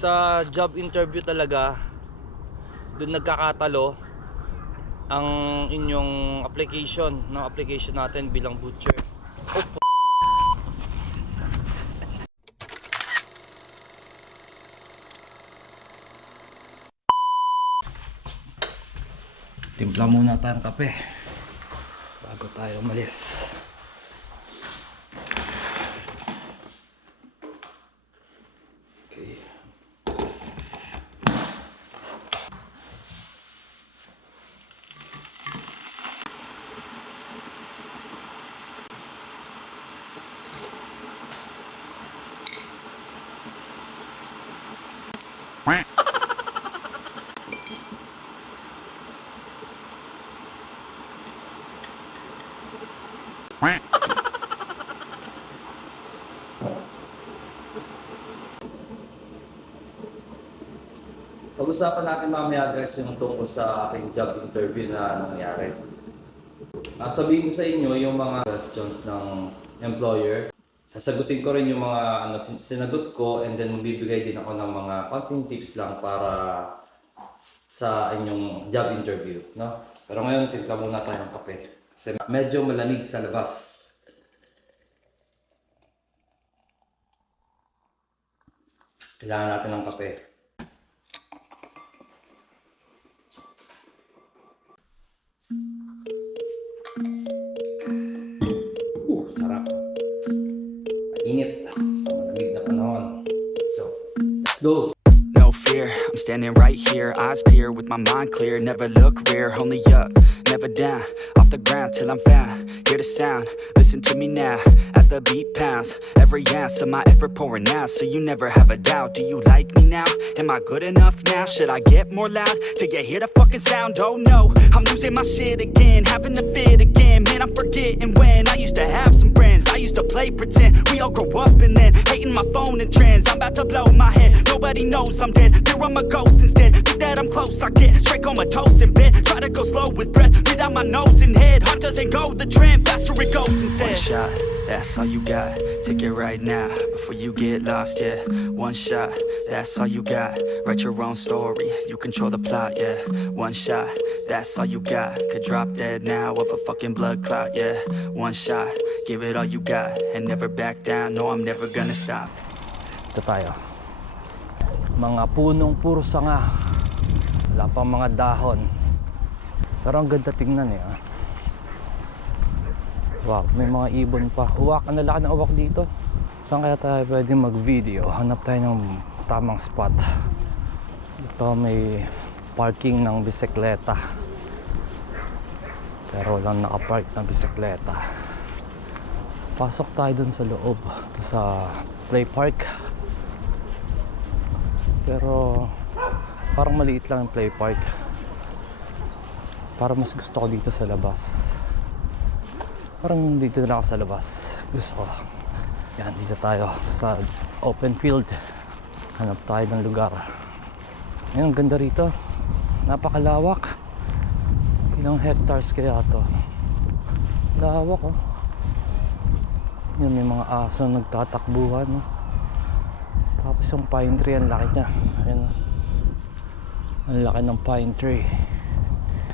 Sa job interview talaga, doon nagkakatalo ang inyong application natin bilang butcher. Timpla muna tayong kape bago tayo umalis. Okay. Pag-usapan natin mamaya guys yung tungkol sa aking job interview na nangyari. Sabihin ko sa inyo yung mga questions ng employer. Sasagutin ko rin yung mga sinagot ko, and then magbibigay din ako ng mga konting tips lang para sa inyong job interview, no? Pero ngayon, timpla muna tayo ng kape kasi medyo malamig sa labas. Kailangan natin ng kape. Sarap. Mainit sa malamig na panahon. So, let's go! No fear, I'm standing right here, eyes peer with my mind clear, never look rear, only up, never down, off the ground till I'm found, hear the sound, listen to me now, as the beat pounds, every ounce of my effort pouring out, so you never have a doubt, do you like me now, am I good enough now, should I get more loud, till you hear the fucking sound, oh no, I'm losing my shit again, having to fit again, man I'm forgetting when, I used to have some friends, I used to play pretend, we all grow up and then, hating my phone and trends, I'm about to blow my head, nobody knows I'm dead, fear I'm a ghost instead, think that I'm close, I get straight comatose in bed, try to go slow with breath, breathe out my nose and head, heart doesn't go the trend, faster it goes instead. One shot, that's all you got, take it right now, before you get lost, yeah, one shot, that's all you got, write your own story, you control the plot, yeah, one shot, that's all you got, could drop dead now of a fucking blood clot, yeah, one shot, give it all you got, and never back down, no I'm never gonna stop. Ito tayo. Mga punong puro sanga, wala pang mga dahon, pero ang ganda tingnan eh. Wow, may mga ibon pa. Uwak, ang lalaki ng uwak dito. Saan kaya tayo pwede mag video? Hanap tayo ng tamang spot. Ito may parking ng bisikleta, pero walang nakapark ng bisikleta. Pasok tayo dun sa loob, ito sa play park, pero parang maliit lang yung play park. Parang mas gusto ko dito sa labas. Parang dito na ako sa labas gusto ko. Yan, dito tayo sa open field. Hanap tayo ng lugar. Ayun, ang ganda rito, napakalawak. Ilang hectares kaya to? Lawak oh. Yan, may mga aso nagtatakbuhan, no? Tapos yung pine tree, ang laki niya. Ayun, ang laki ng pine tree.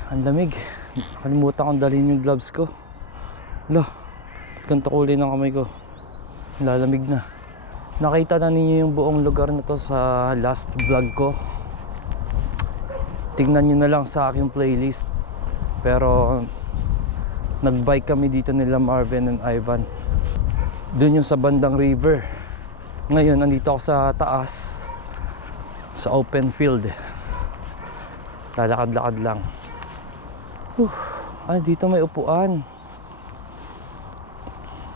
Ang lamig. Nakalimutan kong dalhin yung gloves ko. Hala, ganito kulay ng kamay ko. Lalamig na. Nakita na ninyo yung buong lugar na to sa last vlog ko. Tingnan nyo na lang sa aking playlist. Pero nagbike kami dito nila Marvin and Ivan. Doon yung sa bandang river. Ngayon andito ako sa taas, sa open field. Lalakad-lakad lang. Ay, dito may upuan.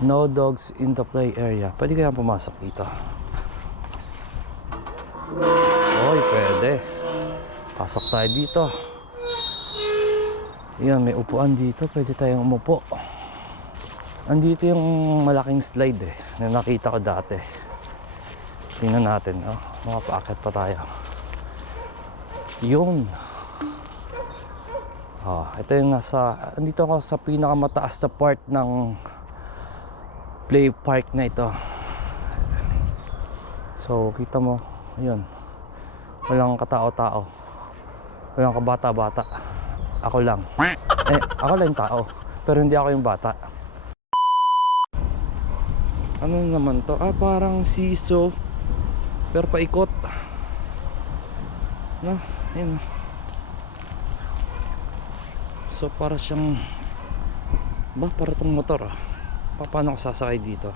No dogs in the play area. Pwede kaya pumasok dito? Oy, pwede. Pasok tayo dito. Yan, may upuan dito. Pwede tayong umupo. Andito yung malaking slide na nakita ko dati. Tingnan natin, no? Makapaakyat pa tayo. Yun. Ito yung andito ako sa pinakamataas na part ng play park na ito. So kita mo, ayun, Walang katao-tao. Walang kabata-bata. Ako lang. Ako lang yung tao. Pero hindi ako yung bata. Ano naman to? Parang siso. Pero paikot. No? Ayun. So para siyang para tong motor paano ako sasakay dito?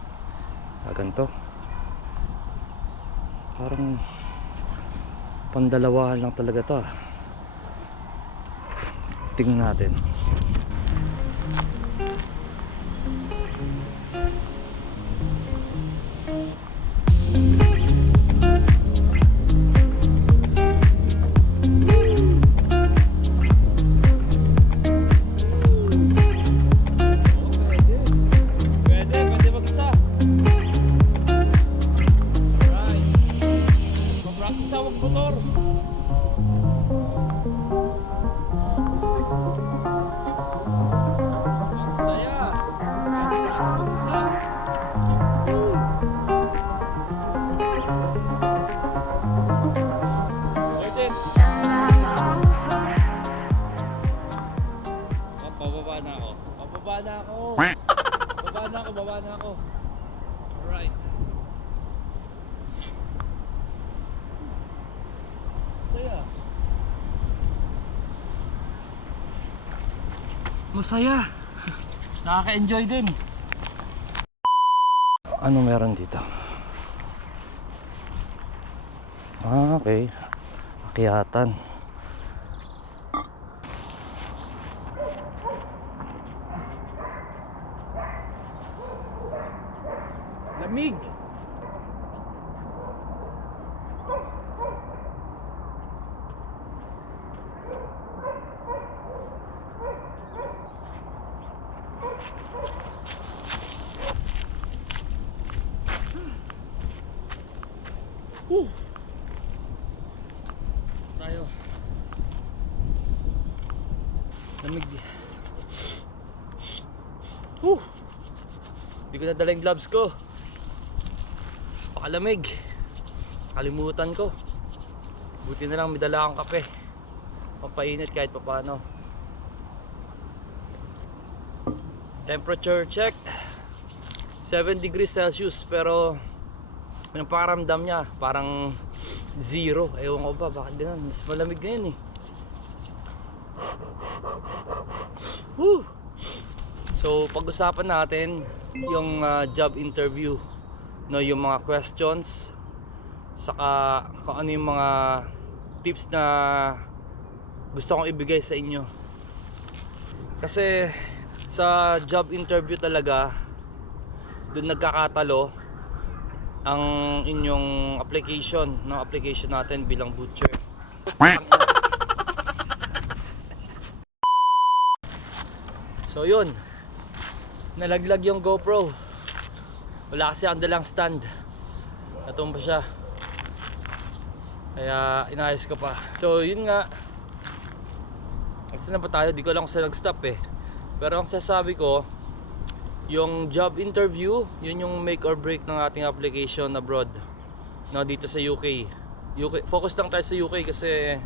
Ganito. Parang pandalawahan lang talaga to. Tingnan natin. Baba na ako. Alright. Masaya. Masaya. Nakaka-enjoy din. Ano meron dito? Okay. Akyatan. Lamig. Tayo. Lamig. Hindi ko nadala yung gloves ko. Pakalamig. Kalimutan ko. Buti na lang may dala akong kape. Pampainit kahit papaano. Temperature check 7 degrees Celsius. Pero yung pakaramdam niya parang 0. Ewan ko ba bakit ganun. Mas malamig ngayon eh. So pag-usapan natin yung job interview, no, yung mga questions, saka kung ano yung mga tips na gusto kong ibigay sa inyo. Kasi sa job interview talaga doon nagkakatalo ang inyong application, no, application natin bilang butcher. So yun, nalaglag yung GoPro. Wala kasi ang dalang stand. Natumba siya. Kaya inayos ko pa. So yun nga. Kasi na pa tayo, di ko lang kung saan nag-stop eh. Pero ang sasabi ko, yung job interview, yun yung make or break ng ating application abroad, no, dito sa UK. Focus lang tayo sa UK kasi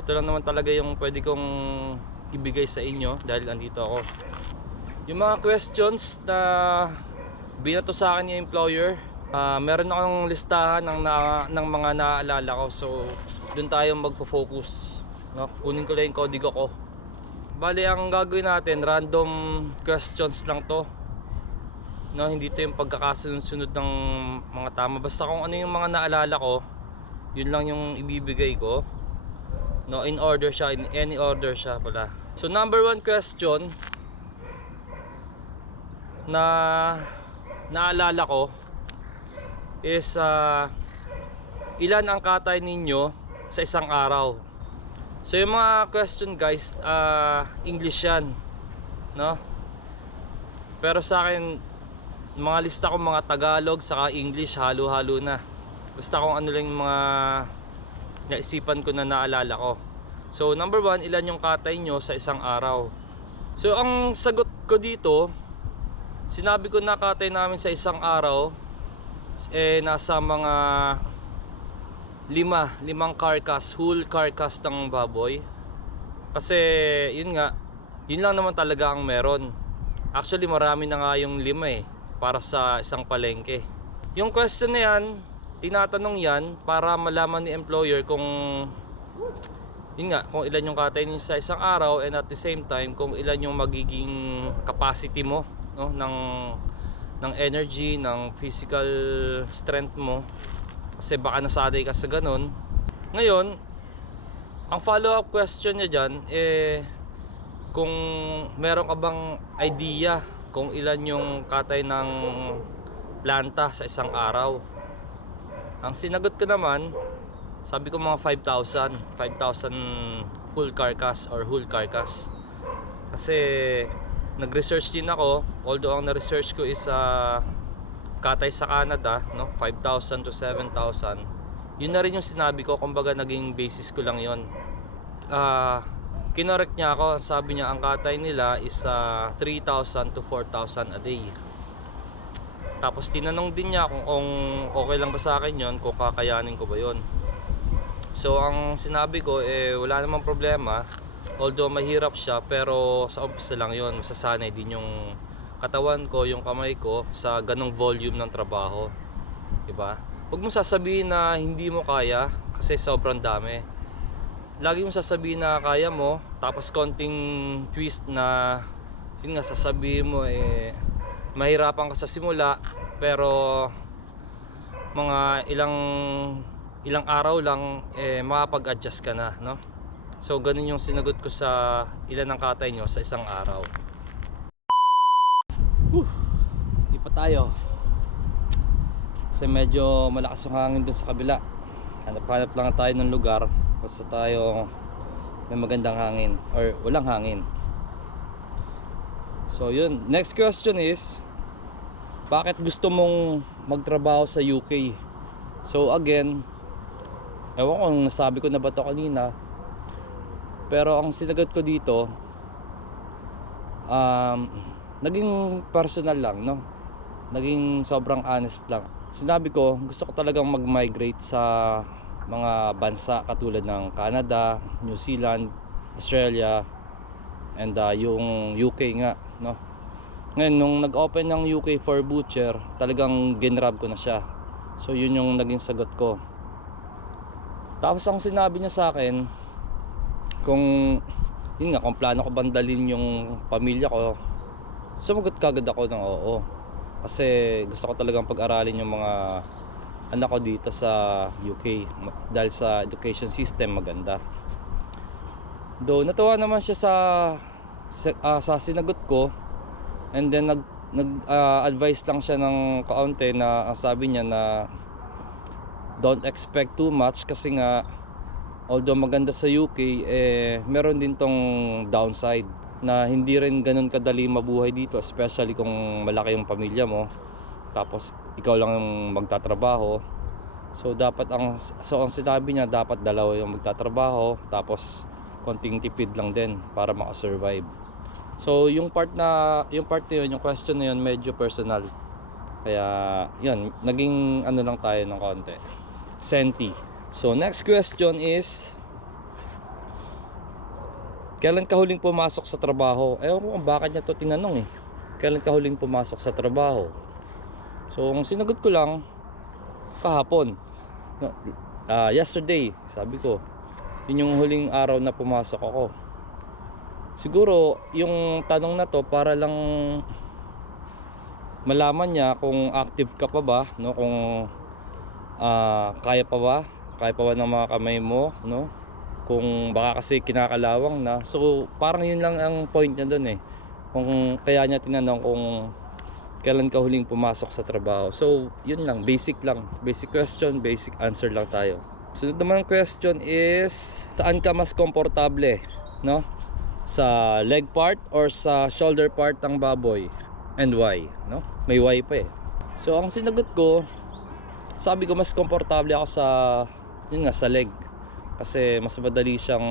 ito lang naman talaga yung pwede kong ibigay sa inyo dahil andito ako. Yung mga questions na binato sa akin yung employer, meron akong listahan ng mga naaalala ko. So dun tayo magpo-focus, no? Kunin ko lang yung kodigo ko. Bali ang gagawin natin, random questions lang to, no? Hindi to yung pagkakasunod-sunod ng mga tama. Basta kung ano yung mga naalala ko, yun lang yung ibibigay ko, no? In order siya, in any order siya pala. So number 1 question na naalala ko is ilan ang katay ninyo sa isang araw? So yung mga question guys, English yan, no? Pero sa akin, mga lista ko mga Tagalog saka English, halo-halo na. Basta kung ano lang yung mga naisipan ko na naalala ko. So number 1, ilan yung katay nyo sa isang araw? So ang sagot ko dito, sinabi ko na katay namin sa isang araw nasa mga limang carcass, whole carcass ng baboy. Kasi yun nga, yun lang naman talaga ang meron. Actually marami na nga yung 5 para sa isang palengke. Yung question na yan, tinatanong yan para malaman ni employer kung yun nga, kung ilan yung katay niyo sa isang araw, and at the same time kung ilan yung magiging capacity mo, no, ng energy, ng physical strength mo. Kasi baka nasanay ka sa ganun. Ngayon, ang follow-up question niya dyan, kung meron ka bang idea kung ilan yung katay ng planta sa isang araw. Ang sinagot ko naman, sabi ko mga 5,000 full carcass or whole carcass. Kasi nag-research din ako, although ang na-research ko is katay sa Canada, no, 5,000 to 7,000. Yun na rin yung sinabi ko, kumbaga naging basis ko lang yon. Kinorek niya ako, sabi niya ang katay nila is 3,000 to 4,000 a day. Tapos tinanong din niya kung okay lang ba sa akin yon, kung kakayanin ko ba yon. So ang sinabi ko, wala namang problema, although mahirap siya, pero sa umpisa lang yon, masasanay din yung katawan ko, yung kamay ko sa ganong volume ng trabaho, diba? Huwag mo sasabihin na hindi mo kaya kasi sobrang dami. Lagi mo sasabihin na kaya mo, tapos konting twist na yun nga, sasabihin mo mahirapan ka sa simula, pero mga ilang araw lang makapag-adjust ka na, no? So ganun yung sinagot ko sa ilan ng katay nyo sa isang araw. Di pa tayo kasi medyo malakas yung hangin dun sa kabila. Hanap-hanap lang tayo ng lugar basta tayo may magandang hangin or walang hangin. So yun, next question is, bakit gusto mong magtrabaho sa UK? So again, ewan ko kung nasabi ko na ba ito kanina, pero ang sinagot ko dito, naging personal lang, no? Naging sobrang honest lang. Sinabi ko, gusto ko talagang mag-migrate sa mga bansa katulad ng Canada, New Zealand, Australia, and yung UK nga, no? Ngayon, nung nag-open ng UK for butcher, talagang ginrab ko na siya. So yun yung naging sagot ko. Tapos ang sinabi niya sa akin, kung yun nga, kung plano ko bandalin yung pamilya ko, sumagot kagad ako ng oo. Kasi gusto ko talagang pag-aralin yung mga anak ko dito sa UK dahil sa education system maganda. Though natuwa naman siya sa sinagot ko, and then advice lang siya ng kaunti na ang sabi niya na don't expect too much kasi nga although maganda sa UK, meron din tong downside na hindi rin ganun kadali mabuhay dito, especially kung malaki yung pamilya mo tapos ikaw lang yung magtatrabaho. So dapat ang sinabi niya, dapat dalawa yung magtatrabaho tapos konting tipid lang din para makasurvive. So yung part na yun, yung question na yun, medyo personal. Kaya yun, naging ano lang tayo ng konti, senti. So next question is, kailan ka huling pumasok sa trabaho? Ewan ko kung bakit niya to tinanong kailan ka huling pumasok sa trabaho? So ang sinagot ko lang, kahapon, no, yesterday, sabi ko. Yun yung huling araw na pumasok ako. Siguro yung tanong na to para lang malaman niya kung active ka pa ba, no? Kung kaya pa ba ng mga kamay mo, no? Kung baka kasi kinakalawang na. So parang yun lang ang point niya doon kung kaya niya tinanong kung kailan ka huling pumasok sa trabaho. So yun lang, basic question, basic answer lang tayo. Sunod naman question is, saan ka mas komportable, no? Sa leg part or sa shoulder part ng baboy, and why, no? May why pa So ang sinagot ko, sabi ko mas komportable ako sa yun nga, sa leg, kasi mas madali siyang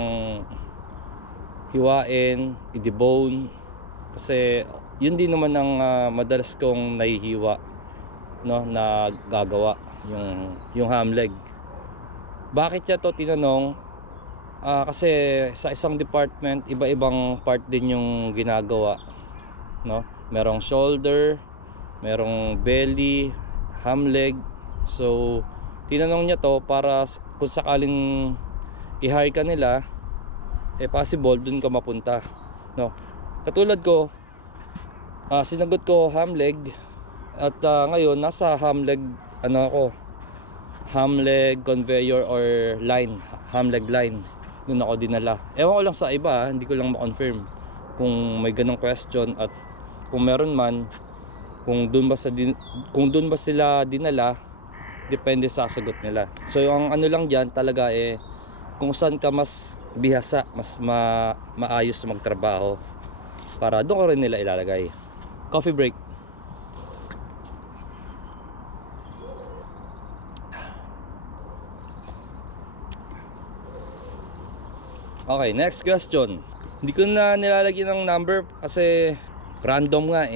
hiwain, i-debone, kasi yun din naman ang madalas kong nahihiwa, no, na gagawa, yung ham leg. Bakit niya to tinanong? Kasi sa isang department, iba-ibang part din yung ginagawa, no? Merong shoulder, merong belly, ham leg. So tinanong niya to para kung sakaling i-hire ka nila, possible dun ka mapunta, no? Katulad ko, sinagot ko ham leg, at ngayon nasa ham leg ako, ham leg conveyor or line, ham leg line. Doon ako dinala. Ewan ko lang sa iba, hindi ko lang ma-confirm kung may ganong question, at kung meron man, kung doon ba sila dinala, depende sa sagot nila. So yung ano lang diyan talaga kung saan ka mas bihasa, mas maayos magtrabaho, para doon ko rin nila ilalagay. Coffee break. Okay, next question. Hindi ko na nilalagyan ng number kasi random nga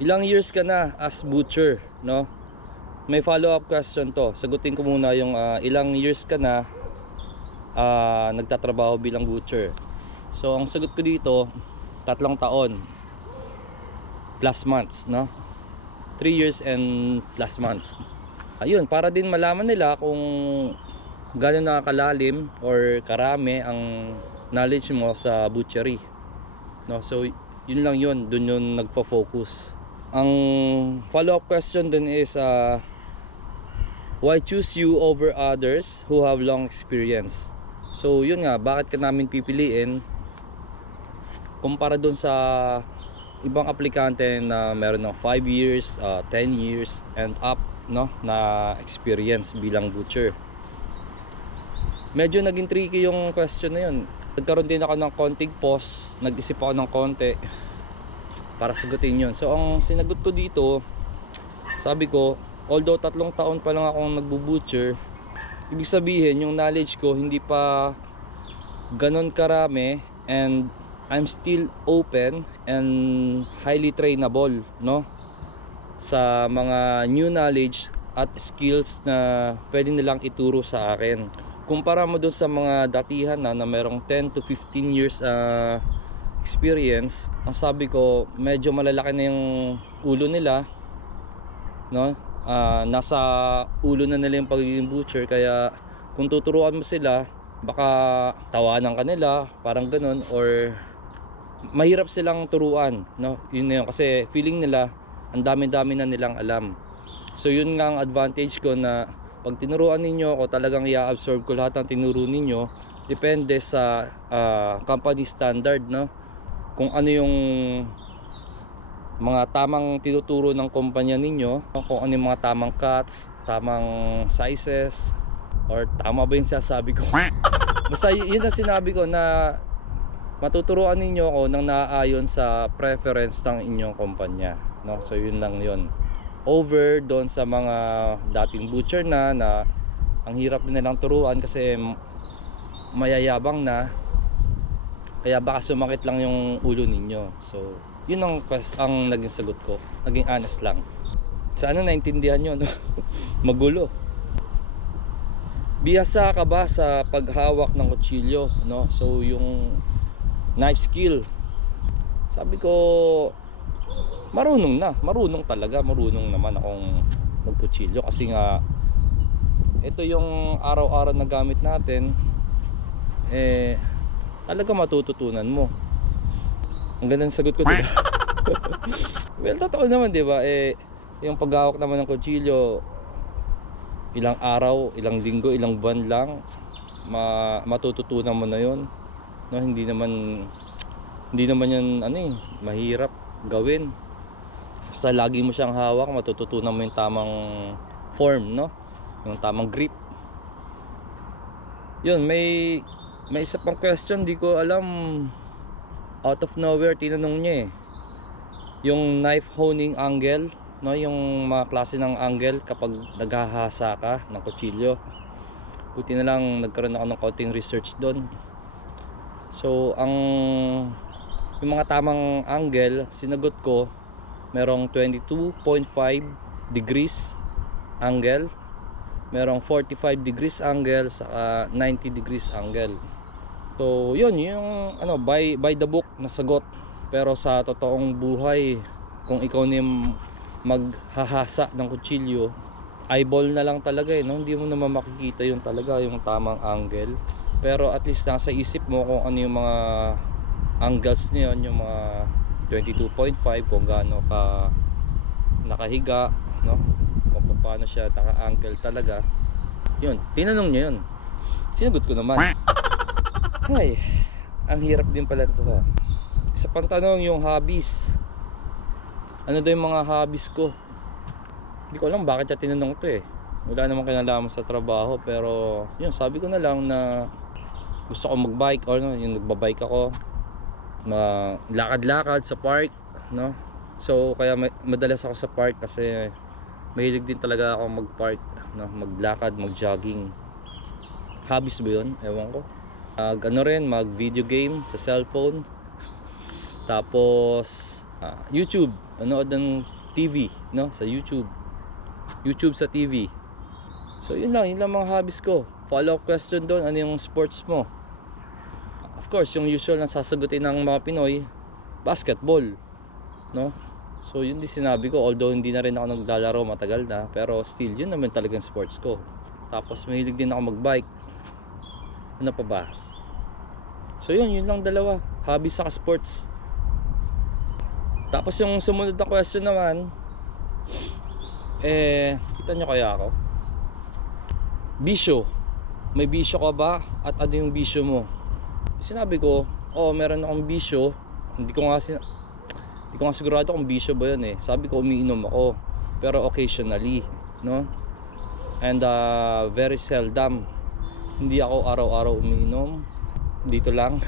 Ilang years ka na as butcher, no? May follow-up question to. Sagutin ko muna yung ilang years ka na nagtatrabaho bilang butcher. So ang sagot ko dito, 3 taon plus months, no? 3 years and plus months. Ayun, para din malaman nila kung gaano nakakalalim or karami ang knowledge mo sa butchery, no? So yun lang yun, dun yun nagpo-focus. Ang follow-up question dun is why choose you over others who have long experience? So yun nga, bakit ka namin pipiliin kumpara dun sa ibang aplikante na meron ng 5 years, 10 years and up, no, na experience bilang butcher. Medyo naging tricky yung question na yun. Nagkaroon din ako ng konting pause, nag-isip ako ng konti para sagutin yun. So ang sinagot ko dito, sabi ko, although 3 taon pa lang akong nagbo-butcher, ibig sabihin yung knowledge ko hindi pa ganon karami, and I'm still open and highly trainable, no, sa mga new knowledge at skills na pwede nilang ituro sa akin. Kumpara mo doon sa mga datihan na merong 10 to 15 years experience, ang sabi ko medyo malalaki na yung ulo nila, no? Nasa ulo na nila yung pagiging butcher, kaya kung tuturuan mo sila, baka tawanan ka nila, parang ganun, or mahirap silang turuan, no? Yun na yun, kasi feeling nila ang dami-dami na nilang alam. So yun nga ang advantage ko, na pag tinuruan ninyo ako, talagang i-absorb ko lahat ng tinuro ninyo. Depende sa company standard, no? Kung ano yung mga tamang tinuturo ng kumpanya ninyo, kung ano yung mga tamang cuts, tamang sizes, or tama ba yung sinasabi ko? Basta yun ang sinabi ko, na matuturuan ninyo ako nang naaayon sa preference ng inyong kumpanya, no? So yun lang yun, over doon sa mga dating butcher na ang hirap din nilang turuan kasi mayayabang na, kaya baka sumakit lang yung ulo ninyo. So yun ang naging sagot ko, naging honest lang. Sana naintindihan nyo, no? Magulo. Bihasa ka ba sa paghawak ng kutsilyo, no? So yung knife skill, sabi ko marunong naman akong magkutsilyo, kasi nga ito yung araw-araw na gamit natin, talaga matututunan mo. Ang ganda ng sagot ko, diba? Well, totoo naman, diba? Yung paghawak naman ng kutsilyo, ilang araw, ilang linggo, ilang buwan lang matututunan mo na yun, no? Hindi naman yan mahirap gawin. Basta lagi mo siyang hawak, matututunan mo yung tamang form, no? Yung tamang grip. Yun, may isa pang question, di ko alam, out of nowhere tinanong niya yung knife honing angle, no? Yung mga klase ng angle kapag naghahasa ka ng kutsilyo. Buti na lang nagkaroon ako ng konting research doon. So yung mga tamang angle, sinagot ko, merong 22.5 degrees angle, merong 45 degrees angle saka 90 degrees angle. So yun yung ano, by the book na sagot. Pero sa totoong buhay, kung ikaw na yung maghahasa ng kutsilyo, eyeball na lang talaga no? Hindi mo naman makikita yung talaga yung tamang angle. Pero at least nasa isip mo kung ano yung mga angles niyon, yung mga 22.5, kung gaano ka nakahiga, no? Kung paano siya naka-angle talaga. Yun, tinanong niya yun, sinagot ko naman. Ay, ang hirap din pala ito. Isa pang tanong, yung hobbies. Ano daw yung mga hobbies ko? Hindi ko alam bakit siya tinanong to eh. Wala namang kinalaman sa trabaho. Pero yun, sabi ko na lang na gusto ko magbike, or no, yung nagbabike ako, lakad-lakad sa park, no? So kaya madalas ako sa park kasi mahilig din talaga ako mag-park, no? Maglakad, mag-jogging. Hobbies ba yun? Ewan ko. Ano rin, mag-video game sa cellphone. Tapos YouTube, nanood ng TV, no? Sa YouTube sa TV. So yun lang mga hobbies ko. Follow-up question doon, ano yung sports mo? Of course, yung usual na sasagutin ng mga Pinoy, basketball, no? So yun din sinabi ko, although hindi na rin ako naglalaro matagal na, pero still yun naman talagang sports ko. Tapos mahilig din ako magbike. Ano pa ba? So yun lang dalawa, hobbies saka sports. Tapos yung sumunod na question naman, kita nyo kaya ako? Bisyo. May bisyo ka ba? At ano yung bisyo mo? Sinabi ko, meron akong bisyo. Hindi ko nga sigurado kung bisyo ba yun eh. Sabi ko, umiinom ako, pero occasionally, no? And very seldom. Hindi ako araw-araw umiinom. Dito lang.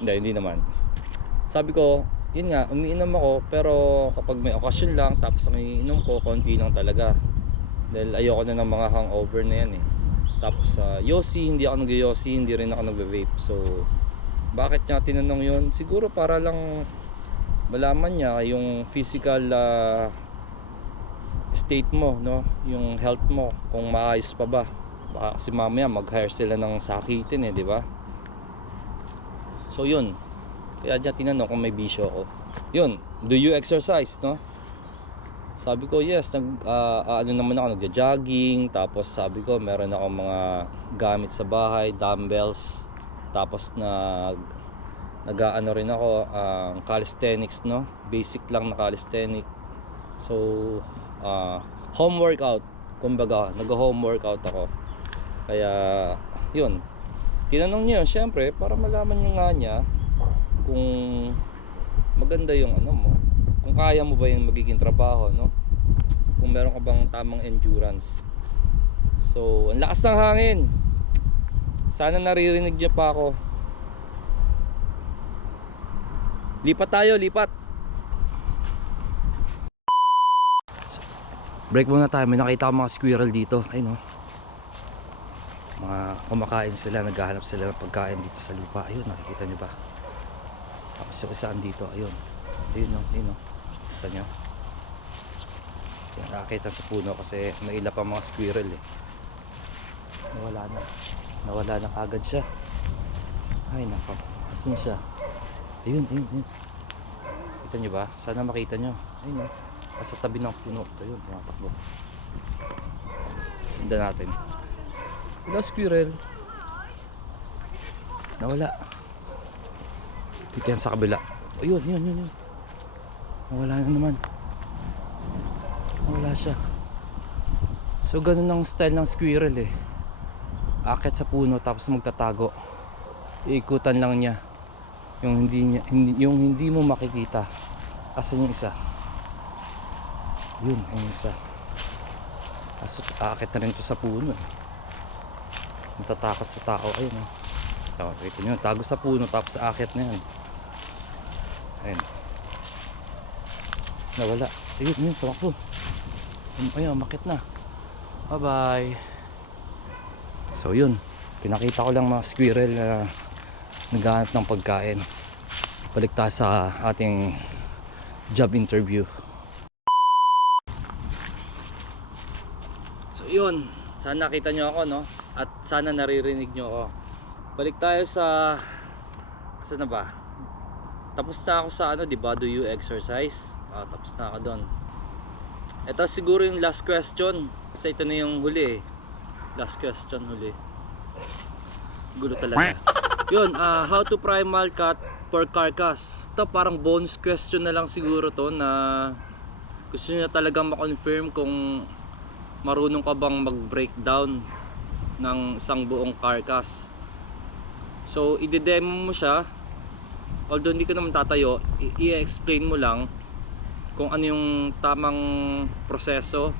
Hindi naman. Sabi ko, yun nga, umiinom ako, pero kapag may okasyon lang, tapos ang iniinom ko, konti lang talaga. Dahil ayoko na ng mga hangover na yan eh. Tapos Yossi, hindi ako nag-Yossi, hindi rin ako nag-vape. So bakit niya tinanong yun? Siguro para lang malaman niya yung physical state mo, no? Yung health mo, kung maayos pa ba. Baka kasi mamaya mag-hire sila ng sakitin eh, di ba? So yun, kaya niya tinanong kung may bisyo ako. Yun, do you exercise, no? Sabi ko yes, ano naman ako, nagja-jogging. Tapos sabi ko meron ako mga gamit sa bahay, dumbbells. Tapos nag-ano rin ako, calisthenics, no? Basic lang na calisthenics. So home workout, kumbaga nag-home workout ako. Kaya yun, tinanong niya syempre para malaman niya nga niya kung maganda yung ano mo, kung kaya mo ba yung magiging trabaho, no? Kung meron ka bang tamang endurance. So ang lakas ng hangin, sana naririnig niya pa ako. Lipat tayo, lipat. So, break muna tayo. May nakita akong mga squirrel dito. Ay no, mga kumakain sila, naghahanap sila ng pagkain dito sa lupa. Ayun, nakikita niyo ba? Tapos yung isa andito, ayun. Ayun no, ayun no. Kita nyo? Yan, nakakita sa puno kasi may ila pa mga squirrel eh. Nawala na kagad siya. Ay nako, asan siya? Ayun. Kita nyo ba? Sana makita nyo. Ayun no, sa tabi ng puno. Ayun, tumatakbo. Sundan natin. Hello squirrel. Nawala. Dito yan sa kabila. Ayun. Nawala na naman. Nawala siya. So ganun ang style ng squirrel eh. Akit sa puno tapos magtatago. Iikutan lang niya. Yung hindi mo makikita. Asan yung isa? Yun, yung isa. Kaso akit na rin ito sa puno eh. Natatakot sa tao. Ayun oh. Kita nyo, tago sa puno tapos akit na yan. Ayun. Nawala. Ayun, tumakbo. Ayun, makit na. Bye bye. So yun, pinakita ko lang mga squirrel na naghahanap ng pagkain. Balik tayo sa ating job interview. Yun, sana nakita nyo ako, no? At sana naririnig nyo ako. Balik tayo sa saan na ba? Tapos na ako sa ano, di ba? Do you exercise? Tapos na ako doon. Ito siguro yung last question. Kasi ito na yung huli eh. Last question huli. Gulo talaga. Yun, how to primal cut for carcass. Ito parang bonus question na lang siguro to, na gusto niya talagang ma-confirm kung marunong ka bang mag-breakdown ng isang buong carcass. So i-demo mo siya, although hindi ko naman tatayo, i-explain mo lang kung ano yung tamang proseso,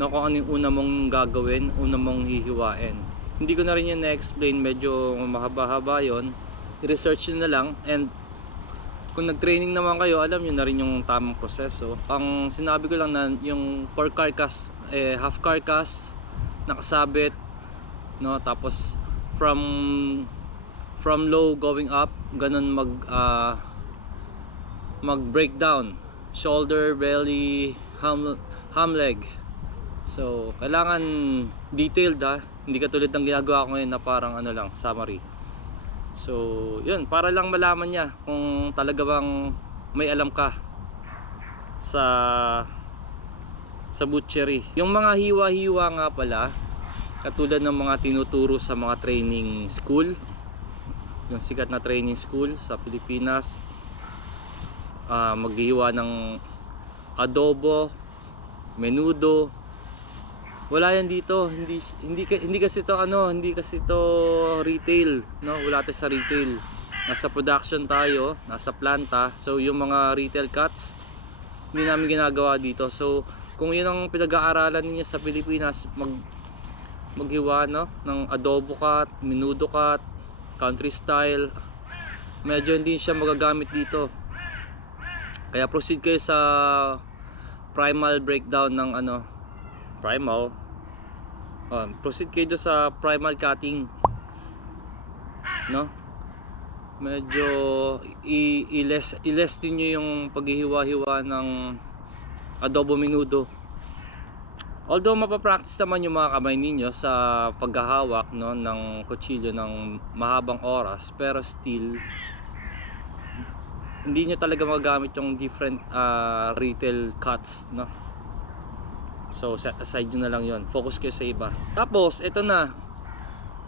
no, kung ano yung una mong gagawin, una mong hihiwain. Hindi ko na rin yun na-explain, medyo mahaba-haba yun. I-research nyo na lang, and kung nag-training naman kayo, alam nyo na rin yung tamang proseso. Ang sinabi ko lang na yung pork carcass, half carcass, nakasabit, no, tapos from low going up, ganun mag breakdown, shoulder, belly, ham leg. So kailangan detailed hindi katulad ng ginagawa ko ngayon na parang ano lang, summary. So yun, para lang malaman niya kung talaga bang may alam ka sa butchery. Yung mga hiwa-hiwa nga pala, katulad ng mga tinuturo sa mga training school, yung sikat na training school sa Pilipinas, maghihiwa ng adobo, menudo, wala yan dito. Hindi kasi to retail, no? Wala tayo sa retail, nasa production tayo, nasa planta. So yung mga retail cuts hindi namin ginagawa dito. So kung yun ang pinag-aaralan niya sa Pilipinas, maghiwa, no, ng adobo cut, menudo cut, country style, medyo hindi siya magagamit dito. Kaya proceed kayo sa primal breakdown ng primal. Proceed kayo sa primal cutting, no? Medyo i-less din nyo yung paghihiwa-hiwa ng adobo menudo. Although mapapractice naman yung mga kamay ninyo sa paghahawak, no, ng kutsilyo ng mahabang oras, pero still hindi nyo talaga magagamit yung different retail cuts, no? So set aside nyo na lang yon, focus kayo sa iba. Tapos ito na,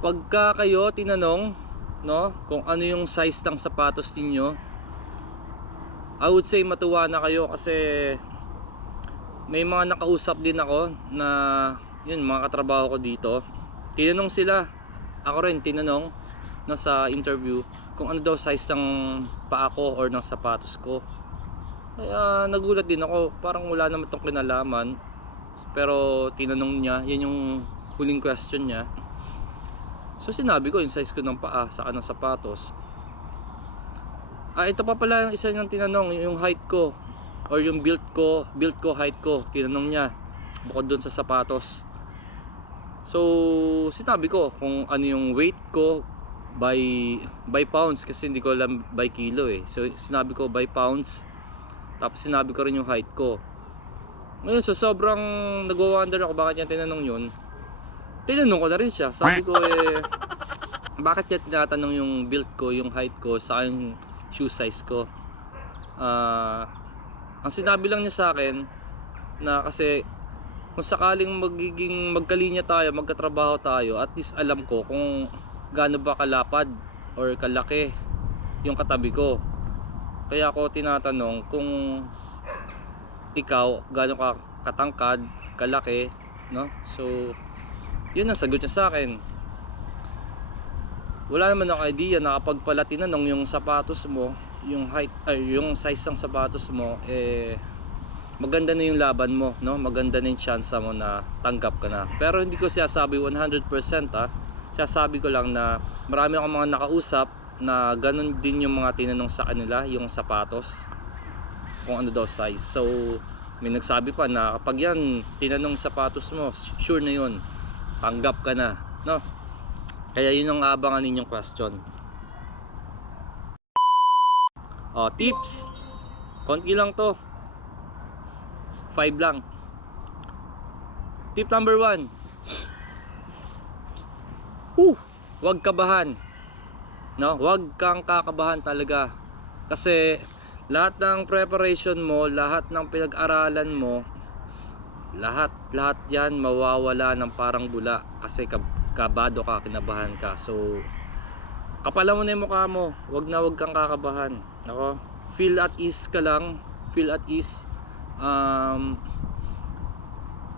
pagka kayo tinanong, no, kung ano yung size ng sapatos ninyo, I would say matuwa na kayo, kasi may mga nakausap din ako na yun, mga katrabaho ko dito. Tinanong sila, ako rin tinanong, no, sa interview, kung ano daw size ng paa ko or ng sapatos ko. Kaya nagulat din ako, parang wala naman itong kinalaman. Pero tinanong niya, yan yung huling question niya. So sinabi ko yung size ko ng paa saka ng sapatos. Ito pa pala yung isa niyang tinanong, yung height ko or yung build ko, height ko, tinanong niya bukod dun sa sapatos. So sinabi ko kung ano yung weight ko by pounds, kasi hindi ko alam by kilo eh. So sinabi ko by pounds, tapos sinabi ko rin yung height ko. Ngayon, so sobrang nag-wonder ako bakit niya tinanong yun. Tinanong ko na rin siya, sabi ko bakit niya tinatanong yung build ko, yung height ko, sa yung shoe size ko. Ang sinabi lang niya sa akin na kasi kung sakaling magkalinya tayo, magkatrabaho tayo, at least alam ko kung gaano ba kalapad or kalaki yung katabi ko. Kaya ako tinatanong kung ikaw gaano ka katangkad, kalaki, no? So yun ang sagot niya sa akin. Wala naman akong idea na kapag pala tinanong yung sapatos mo, yung height ay yung size ng sapatos mo, maganda na yung laban mo, no? Maganda na yung chance mo na tanggap ka na. Pero hindi ko sinasabi 100%, sinasabi ko lang na marami akong mga nakausap na ganun din yung mga tinanong sa kanila, yung sapatos, kung ano daw size. So may nagsabi pa na kapag yan tinanong sapatos mo, sure na yun, tanggap ka na, no? Kaya yun ang aabangan ninyong question. Tips, konti lang to, 5 lang. tip number 1. Huwag kabahan. No, huwag kang kakabahan talaga. Kasi lahat ng preparation mo, lahat ng pinag-aralan mo, lahat 'yan mawawala ng parang bula kasi kabado ka, kinabahan ka. So kapalan mo na yung mukha mo. Huwag kang kakabahan. Nako, feel at ease ka lang. Feel at ease.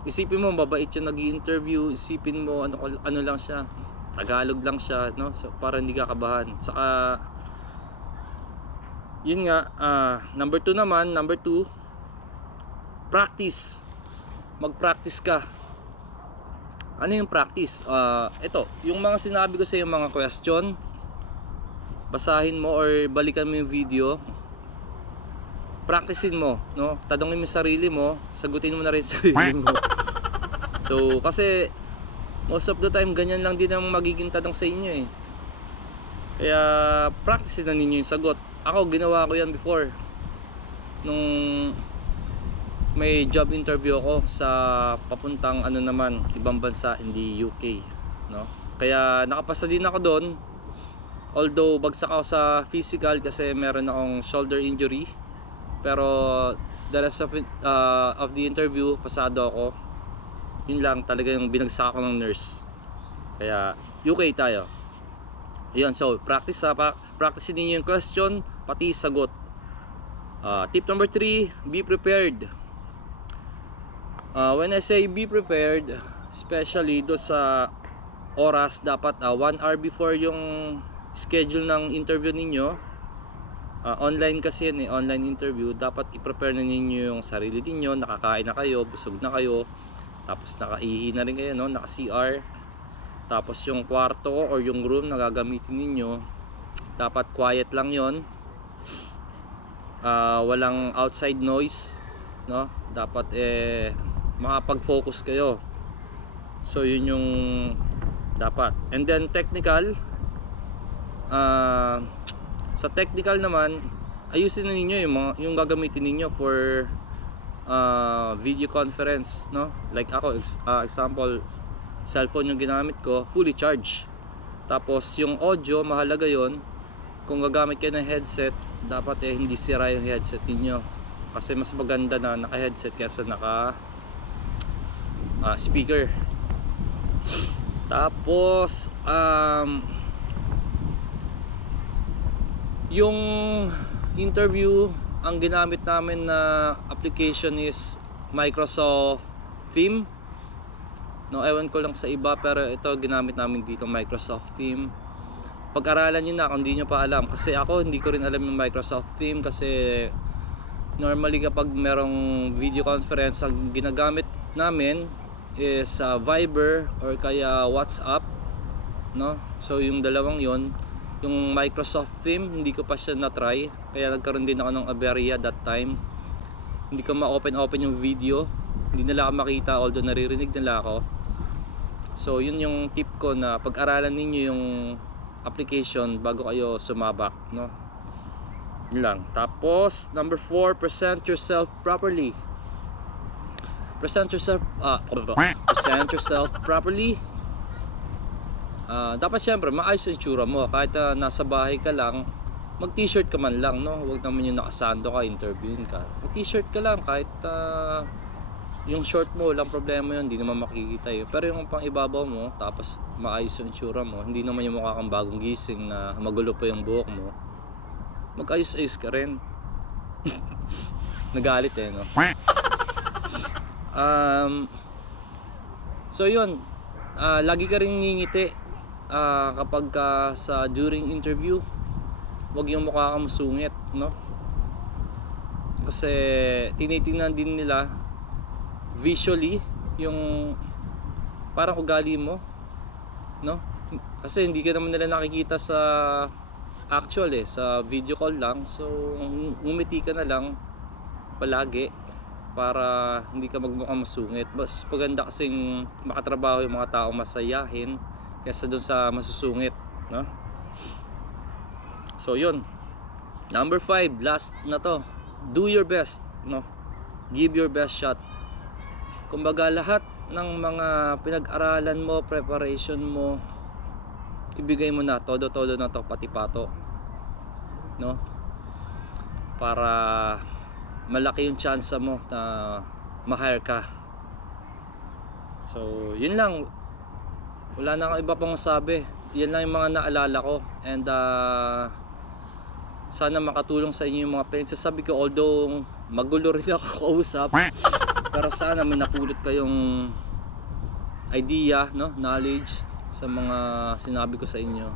Isipin mo mabait yung nag-i-interview, isipin mo ano lang siya, Tagalog lang siya, no? So para hindi ka kabahan. Saka yun nga, number 2 naman, practice. Mag-practice ka. Ano yung practice? Ito, yung mga sinabi ko sa yung mga question, basahin mo or balikan mo yung video. Practicein mo, no? Tanungin mo yung sarili mo, sagutin mo na rin sarili mo. So, kasi most of the time ganyan lang din ang magiging tanong sa inyo eh. Kaya practicein na ninyo yung sagot. Ako, ginawa ko yan before. Nung may job interview ako sa papuntang ibang bansa, hindi UK, no? Kaya nakapasa din ako doon. Although bagsak ako sa physical kasi meron akong shoulder injury. Pero the rest of the interview, pasado ako. Yun lang talaga yung binagsak ako ng nurse. Kaya UK tayo. Ayun, so practice niyo yung question pati sagot. Tip number 3, be prepared. When I say be prepared, especially do sa oras, dapat 1 hour before yung schedule ng interview ninyo. Online kasi yan online interview. Dapat i-prepare na ninyo yung sarili niyo. Nakakain na kayo, busog na kayo, tapos nakaihi na rin kayo, no? Naka-CR. Tapos yung kwarto or yung room na gagamitin ninyo, dapat quiet lang yon. Walang outside noise, no? Dapat makapag-focus kayo. So yun yung dapat. And then technical, sa technical naman, ayusin na ninyo yung gagamitin ninyo for video conference, no? Like ako, example, cellphone yung ginamit ko, fully charged. Tapos yung audio, mahalaga yon. Kung gagamit kayo ng headset, dapat hindi sira yung headset niyo. Kasi mas maganda na naka-headset kaysa naka speaker. Tapos yung interview, ang ginamit namin na application is Microsoft Teams. No, ewan ko lang sa iba, pero ito ginamit namin dito, Microsoft Teams. Pag-aralan nyo na kung hindi nyo pa alam, kasi ako hindi ko rin alam yung Microsoft Teams. Kasi normally kapag merong video conference, ang ginagamit namin is Viber or kaya WhatsApp, no? So yung dalawang yon. Yung Microsoft Teams, hindi ko pa siya na-try. Kaya nagkaroon din ako ng aberya that time. Hindi ko ma-open yung video. Hindi nila ako makita, although naririnig nila ako. So yun yung tip ko, na pag-aralan ninyo yung application bago kayo sumabak, no? Yun lang. Tapos number 4, present yourself properly. Present yourself properly. Dapat syempre maayos yung itsura mo. Kahit nasa bahay ka lang, mag t-shirt ka man lang, no? Huwag naman yung nakasando ka, interviewin ka. Mag t-shirt ka lang, kahit yung short mo, walang problema yun, hindi naman makikita yun. Pero yung pang ibabaw mo, tapos maayos yung itsura mo, hindi naman yung mukha kang bagong gising na magulo pa yung buhok mo, mag-ayos-ayos ka rin. Nagalit no? So yun, lagi ka rin ngingiti kapag sa during interview. Huwag yung mukha kang masungit, no? Kasi tinitingnan din nila visually yung parang ugali mo, no? Kasi hindi ka naman nila nakikita sa actual sa video call lang. So ngumiti ka na lang palagi para hindi ka magmukhang masungit. Mas maganda kasing makatrabaho yung mga taong masayahin kaysa dun sa masusungit, no? So yun, number 5, last na to, do your best, no? Give your best shot. Kumbaga lahat ng mga pinag-aralan mo, preparation mo, ibigay mo na todo na to, pati pato, no? Para malaki yung chance mo na ma-hire ka. So yun lang, wala na akong iba pang sabi. Yan lang yung mga naalala ko. And sana makatulong sa inyo yung mga pinagsasabi ko. Although magulo rin ako kausap, pero sana may napulot kayong idea, no? Knowledge sa mga sinabi ko sa inyo.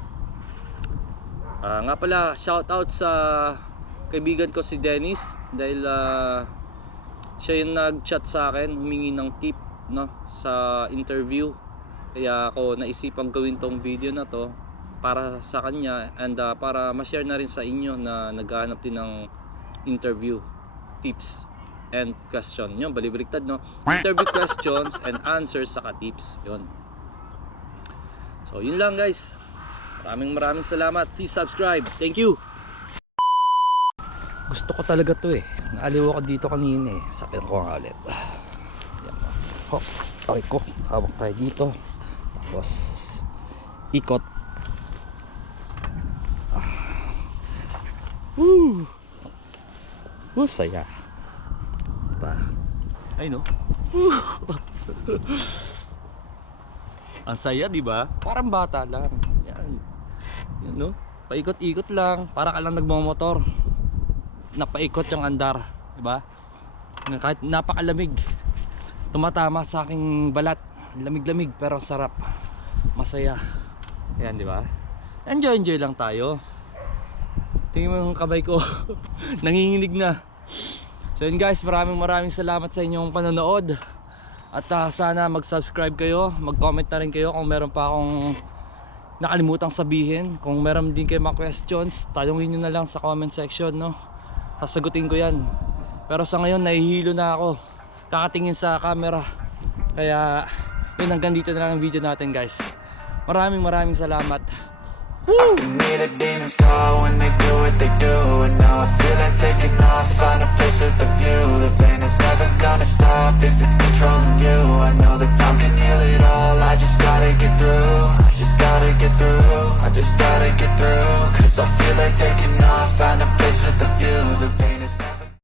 Nga pala, shout out sa kaibigan ko si Dennis. Dahil siya yung nag-chat sa akin, humingi ng tip, no? Sa interview. Kaya ako naisipang gawin tong video na to para sa kanya, and para ma-share na rin sa inyo na naghahanap din ng interview tips and question. Yun, balibriktad, no? Interview questions and answers saka tips. Yun. So yun lang guys. Maraming salamat. Please subscribe. Thank you. Gusto ko talaga to eh. Naaliw ako dito kanina eh. Sakyan ko nga ulit. Yan. Hop. Okay ko. Hawak tayo dito. Tapos ikot. Saya. Pa. Ay no. Ang saya, di ba? Parang bata lang. Yan. Yan no. Paikot-ikot lang, para ka lang nagmamotor. Napaikot yung andar, di ba? Kahit napakalamig. Tumatama sa aking balat. Lamig-lamig pero sarap. Masaya. Yan, di ba? Enjoy lang tayo. Tingnan mo yung kamay ko. Nanginginig na. So yun guys, maraming salamat sa inyong panonood. At sana mag-subscribe kayo, mag-comment na rin kayo kung meron pa akong nakalimutang sabihin. Kung meron din kayo mga questions, tanungin nyo na lang sa comment section, no? Sasagutin ko yan. Pero sa ngayon, nahihilo na ako kakatingin sa camera. Kaya yun, hanggang dito na lang ang video natin guys. Maraming salamat. I can hear the demons call when they do what they do. And now I feel like taking off, find a place with a view. The pain is never gonna stop if it's controlling you. I know that time can heal it all, I just gotta get through. I just gotta get through, I just gotta get through. Cause I feel like taking